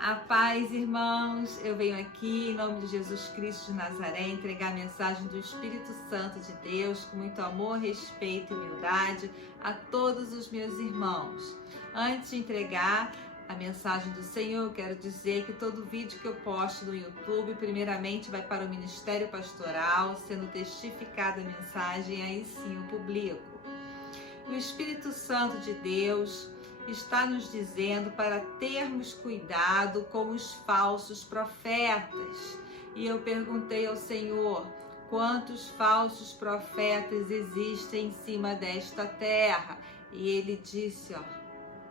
A paz, irmãos, eu venho aqui em nome de Jesus Cristo de Nazaré entregar a mensagem do Espírito Santo de Deus com muito amor, respeito e humildade a todos os meus irmãos. Antes de entregar a mensagem do Senhor, eu quero dizer que todo vídeo que eu posto no YouTube, primeiramente vai para o Ministério Pastoral, sendo testificada a mensagem, aí sim eu publico. O Espírito Santo de Deus está nos dizendo para termos cuidado com os falsos profetas. E eu perguntei ao Senhor, quantos falsos profetas existem em cima desta terra? E Ele disse,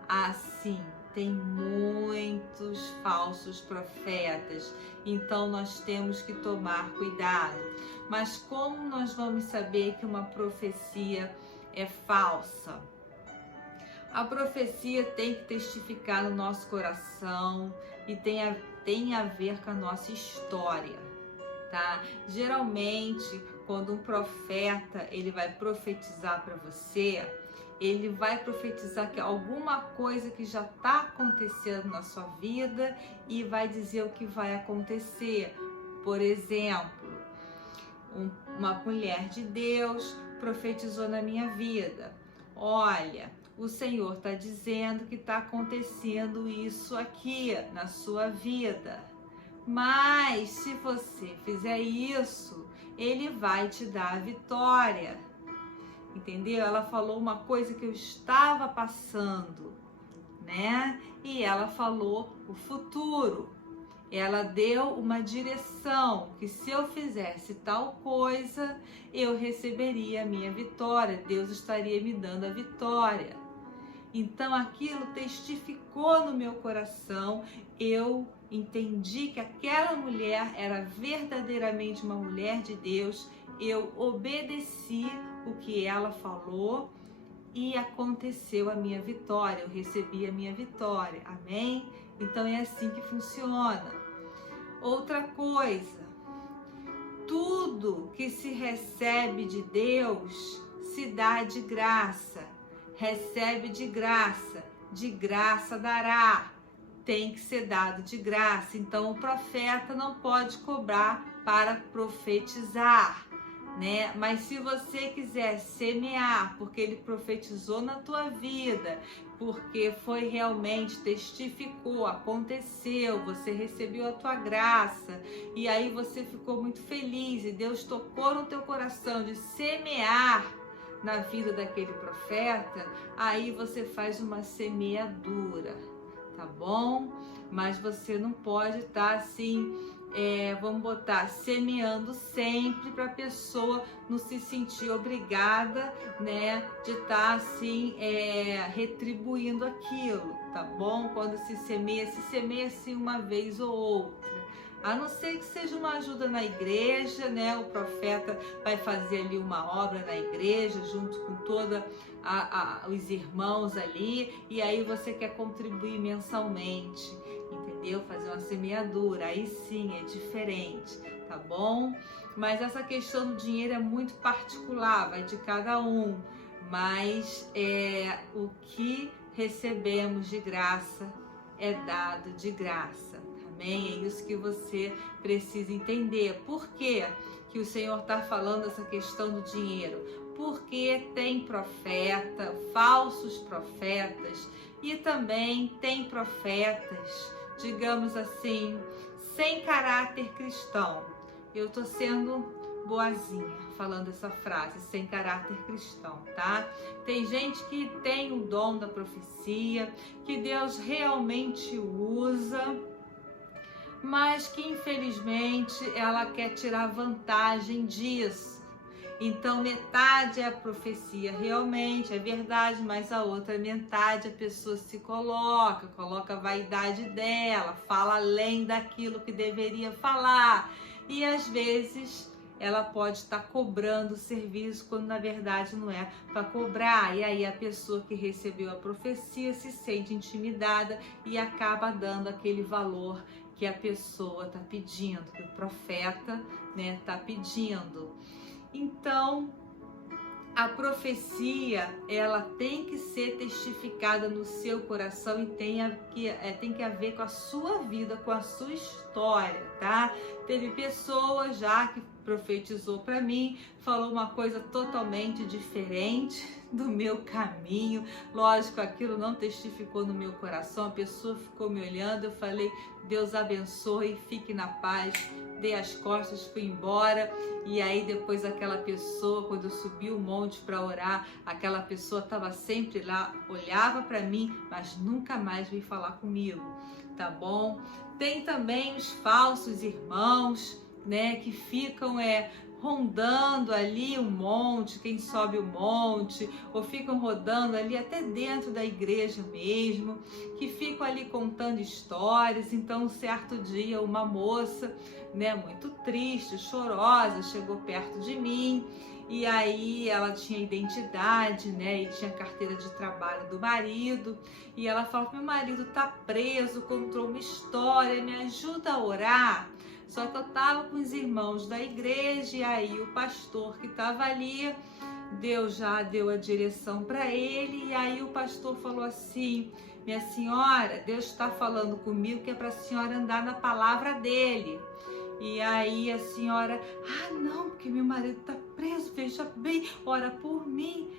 assim, tem muitos falsos profetas, então nós temos que tomar cuidado. Mas como nós vamos saber que uma profecia é falsa? A profecia tem que testificar no nosso coração e tem a ver com a nossa história, tá? Geralmente, quando um profeta ele vai profetizar para você, ele vai profetizar que alguma coisa que já está acontecendo na sua vida e vai dizer o que vai acontecer. Por exemplo, uma mulher de Deus profetizou na minha vida. Olha, o Senhor está dizendo que está acontecendo isso aqui na sua vida. Mas se você fizer isso, Ele vai te dar a vitória. Entendeu? Ela falou uma coisa que eu estava passando, né? E ela falou o futuro. Ela deu uma direção que se eu fizesse tal coisa, eu receberia a minha vitória. Deus estaria me dando a vitória. Então aquilo testificou no meu coração, eu entendi que aquela mulher era verdadeiramente uma mulher de Deus, eu obedeci o que ela falou e aconteceu a minha vitória, eu recebi a minha vitória, amém? Então é assim que funciona. Outra coisa, tudo que se recebe de Deus se dá de graça. Recebe de graça dará, tem que ser dado de graça. Então o profeta não pode cobrar para profetizar, né? Mas se você quiser semear, porque ele profetizou na tua vida, porque foi realmente, testificou, aconteceu, você recebeu a tua graça, e aí você ficou muito feliz, e Deus tocou no teu coração de semear na vida daquele profeta, aí você faz uma semeadura, tá bom? Mas você não pode estar assim, vamos botar, semeando sempre para a pessoa não se sentir obrigada, né, de estar assim, retribuindo aquilo, tá bom? Quando se semeia assim uma vez ou outra. A não ser que seja uma ajuda na igreja, né? O profeta vai fazer ali uma obra na igreja, junto com todos os irmãos ali, e aí você quer contribuir mensalmente, entendeu? Fazer uma semeadura, aí sim é diferente, tá bom? Mas essa questão do dinheiro é muito particular, vai de cada um, mas o que recebemos de graça é dado de graça. Amém? É isso que você precisa entender. Por que o Senhor está falando essa questão do dinheiro? Porque tem profeta, falsos profetas, e também tem profetas, digamos assim, sem caráter cristão. Eu estou sendo boazinha falando essa frase, sem caráter cristão, tá? Tem gente que tem o dom da profecia, que Deus realmente usa, mas que infelizmente ela quer tirar vantagem disso. Então metade é a profecia, realmente é verdade, mas a outra metade a pessoa se coloca a vaidade dela, fala além daquilo que deveria falar, e às vezes ela pode estar cobrando o serviço quando na verdade não é para cobrar, e aí a pessoa que recebeu a profecia se sente intimidada e acaba dando aquele valor que a pessoa está pedindo, que o profeta, né, está pedindo. Então, a profecia, ela tem que ser testificada no seu coração e tem que haver com a sua vida, com a sua história, tá? Teve pessoas já que profetizou para mim, falou uma coisa totalmente diferente do meu caminho. Lógico, aquilo não testificou no meu coração, a pessoa ficou me olhando, eu falei, Deus abençoe, fique na paz. Dei as costas, fui embora, e aí depois aquela pessoa, quando eu subi o monte para orar, aquela pessoa estava sempre lá, olhava para mim, mas nunca mais veio falar comigo, tá bom? Tem também os falsos irmãos, né, que ficam rondando ali o monte, quem sobe o monte, ou ficam rodando ali até dentro da igreja mesmo, que ficam ali contando histórias. Então, um certo dia, uma moça, né, muito triste, chorosa, chegou perto de mim, e aí ela tinha identidade, né, e tinha carteira de trabalho do marido, e ela falou: meu marido tá preso, contou uma história, me ajuda a orar. Só que eu estava com os irmãos da igreja, e aí o pastor que estava ali, Deus já deu a direção para ele, e aí o pastor falou assim: minha senhora, Deus está falando comigo que é para a senhora andar na palavra dele. E aí a senhora: ah, não, porque meu marido está preso, veja bem, ora por mim.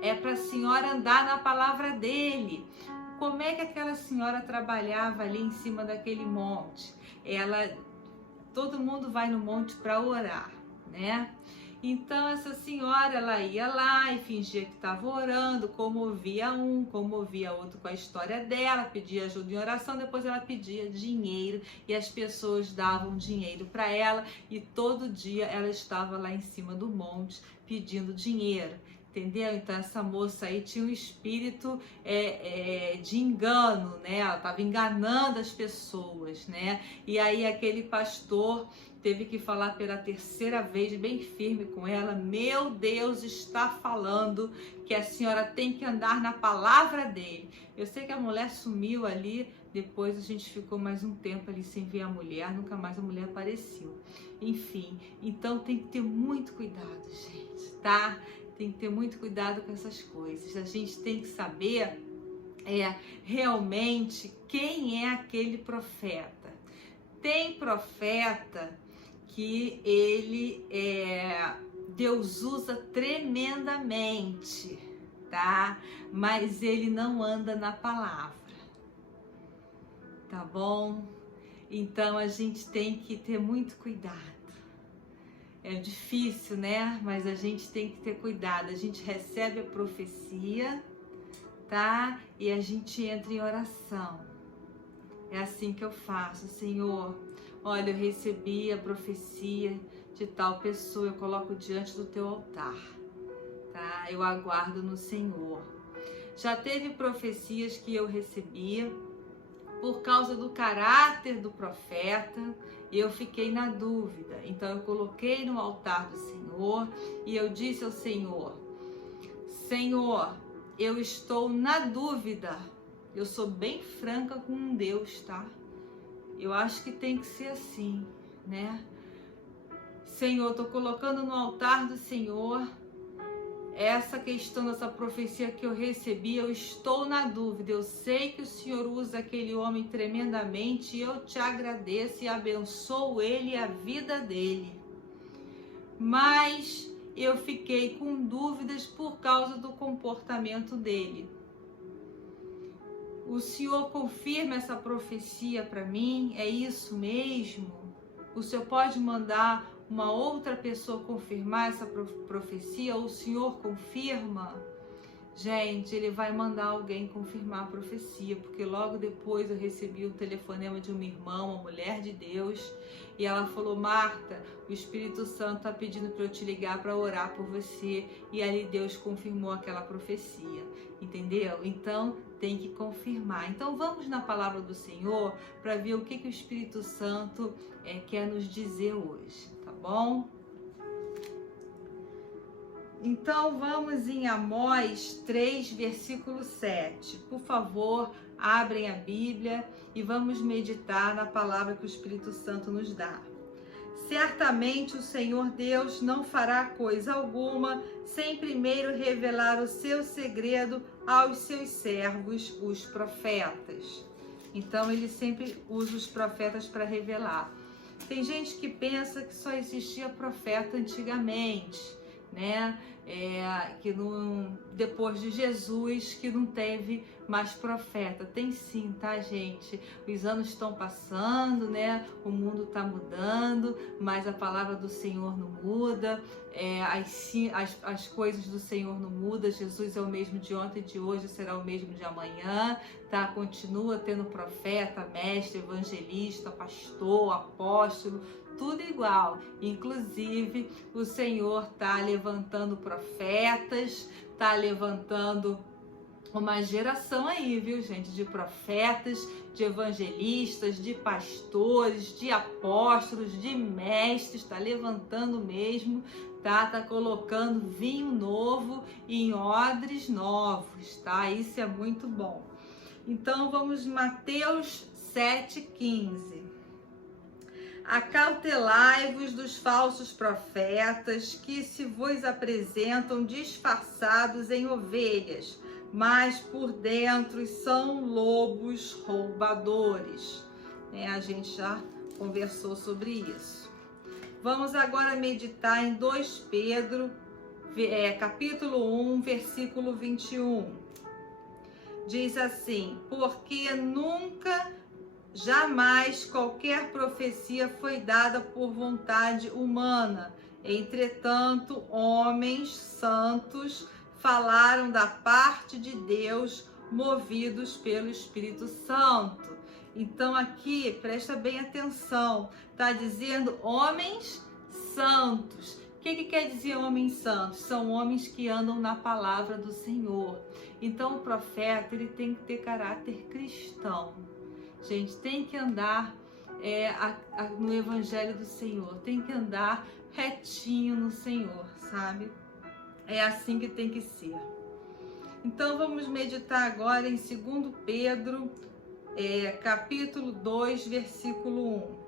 É para a senhora andar na palavra dele. Como é que aquela senhora trabalhava ali em cima daquele monte? Todo mundo vai no monte para orar, né? Então essa senhora, ela ia lá e fingia que estava orando, comovia um, comovia outro com a história dela, pedia ajuda em oração, depois ela pedia dinheiro e as pessoas davam dinheiro para ela, e todo dia ela estava lá em cima do monte pedindo dinheiro. Entendeu? Então essa moça aí tinha um espírito de engano, né? Ela estava enganando as pessoas, né? E aí aquele pastor teve que falar pela terceira vez, bem firme com ela: meu Deus está falando que a senhora tem que andar na palavra dele. Eu sei que a mulher sumiu ali, depois a gente ficou mais um tempo ali sem ver a mulher, nunca mais a mulher apareceu. Enfim, então tem que ter muito cuidado, gente, tá? Tem que ter muito cuidado com essas coisas. A gente tem que saber realmente quem é aquele profeta. Tem profeta que Deus usa tremendamente, tá? Mas ele não anda na palavra, tá bom? Então a gente tem que ter muito cuidado. É difícil, né? Mas a gente tem que ter cuidado. A gente recebe a profecia, tá? E a gente entra em oração. É assim que eu faço. Senhor, olha, eu recebi a profecia de tal pessoa, eu coloco diante do teu altar, tá? Eu aguardo no Senhor. Já teve profecias que eu recebia por causa do caráter do profeta, e eu fiquei na dúvida. Então eu coloquei no altar do Senhor e eu disse ao Senhor: Senhor, eu estou na dúvida. Eu sou bem franca com Deus, tá? Eu acho que tem que ser assim, né? Senhor, estou colocando no altar do Senhor essa questão dessa profecia que eu recebi. Eu estou na dúvida. Eu sei que o Senhor usa aquele homem tremendamente, e eu te agradeço e abençoo ele e a vida dele. Mas eu fiquei com dúvidas por causa do comportamento dele. O Senhor confirma essa profecia para mim? É isso mesmo? O Senhor pode mandar uma outra pessoa confirmar essa profecia? Ou o Senhor confirma? Gente, ele vai mandar alguém confirmar a profecia, porque logo depois eu recebi o telefonema de uma irmã, uma mulher de Deus, e ela falou: Marta, o Espírito Santo está pedindo para eu te ligar para orar por você, e ali Deus confirmou aquela profecia, entendeu? Então tem que confirmar. Então vamos na palavra do Senhor para ver o que o Espírito Santo quer nos dizer hoje, tá bom? Então vamos em Amós 3, versículo 7. Por favor, abrem a Bíblia e vamos meditar na palavra que o Espírito Santo nos dá. Certamente o Senhor Deus não fará coisa alguma sem primeiro revelar o seu segredo aos seus servos, os profetas. Então ele sempre usa os profetas para revelar. Tem gente que pensa que só existia profeta antigamente, né? Que depois de Jesus que não teve mais profeta. Tem sim, tá, gente? Os anos estão passando, né? O mundo está mudando, mas a palavra do Senhor não muda. As coisas do Senhor não mudam. Jesus é o mesmo de ontem, de hoje, será o mesmo de amanhã, tá? Continua tendo profeta, mestre, evangelista, pastor, apóstolo, tudo igual. Inclusive, o Senhor tá levantando profetas, tá levantando uma geração aí, viu, gente, de profetas, de evangelistas, de pastores, de apóstolos, de mestres, tá levantando mesmo, tá colocando vinho novo em odres novos, tá? Isso é muito bom. Então vamos em Mateus 7,15. Acautelai-vos dos falsos profetas que se vos apresentam disfarçados em ovelhas, mas por dentro são lobos roubadores. A gente já conversou sobre isso. Vamos agora meditar em 2 Pedro, capítulo 1, versículo 21. Diz assim: porque nunca, jamais qualquer profecia foi dada por vontade humana. Entretanto, homens santos falaram da parte de Deus, movidos pelo Espírito Santo. Então aqui, presta bem atenção, tá dizendo homens santos. O que quer dizer homens santos? São homens que andam na palavra do Senhor. Então o profeta, ele tem que ter caráter cristão. Gente, tem que andar no Evangelho do Senhor, tem que andar retinho no Senhor, sabe? É assim que tem que ser. Então vamos meditar agora em 2 Pedro, capítulo 2, versículo 1.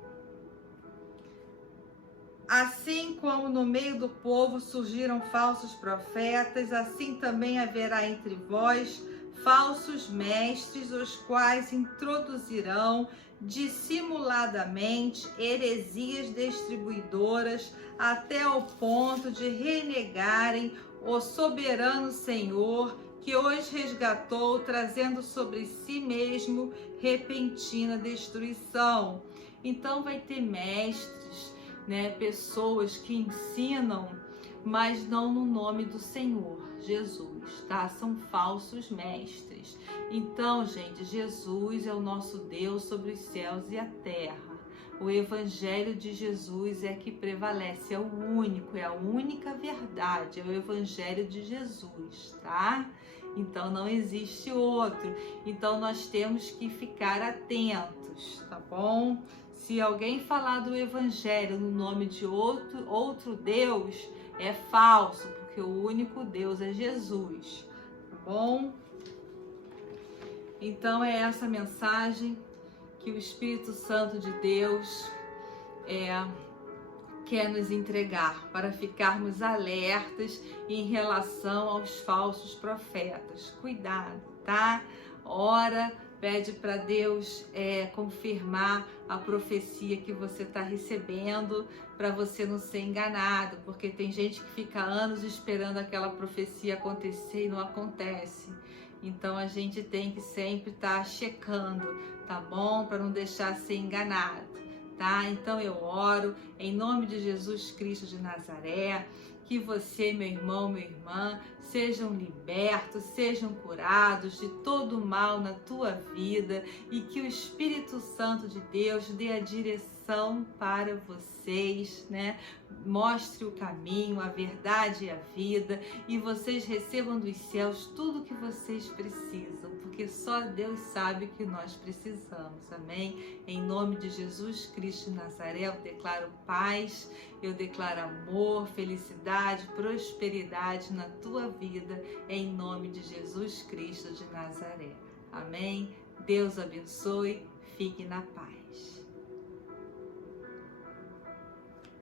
Assim como no meio do povo surgiram falsos profetas, assim também haverá entre vós falsos mestres, os quais introduzirão dissimuladamente heresias distribuidoras até o ponto de renegarem o soberano Senhor que os resgatou, trazendo sobre si mesmo repentina destruição. Então vai ter mestres, né, pessoas que ensinam, mas não no nome do Senhor Jesus, tá? São falsos mestres. Então, gente, Jesus é o nosso Deus sobre os céus e a terra. O Evangelho de Jesus é que prevalece, é o único, é a única verdade, é o Evangelho de Jesus, tá? Então não existe outro. Então nós temos que ficar atentos, tá bom? Se alguém falar do Evangelho no nome de outro Deus, é falso, porque o único Deus é Jesus, tá bom? Então é essa mensagem que o Espírito Santo de Deus quer nos entregar, para ficarmos alertas em relação aos falsos profetas. Cuidado, tá? Ora, pede para Deus confirmar a profecia que você está recebendo, para você não ser enganado, porque tem gente que fica anos esperando aquela profecia acontecer e não acontece. Então a gente tem que sempre estar checando, tá bom? Para não deixar ser enganado, tá? Então eu oro em nome de Jesus Cristo de Nazaré, que você, meu irmão, minha irmã, sejam libertos, sejam curados de todo mal na tua vida e que o Espírito Santo de Deus dê a direção para vocês, né? Mostre o caminho, a verdade e a vida, e vocês recebam dos céus tudo o que vocês precisam, porque só Deus sabe o que nós precisamos, amém? Em nome de Jesus Cristo de Nazaré, eu declaro paz, eu declaro amor, felicidade, prosperidade na tua vida, em nome de Jesus Cristo de Nazaré, amém? Deus abençoe, fique na paz.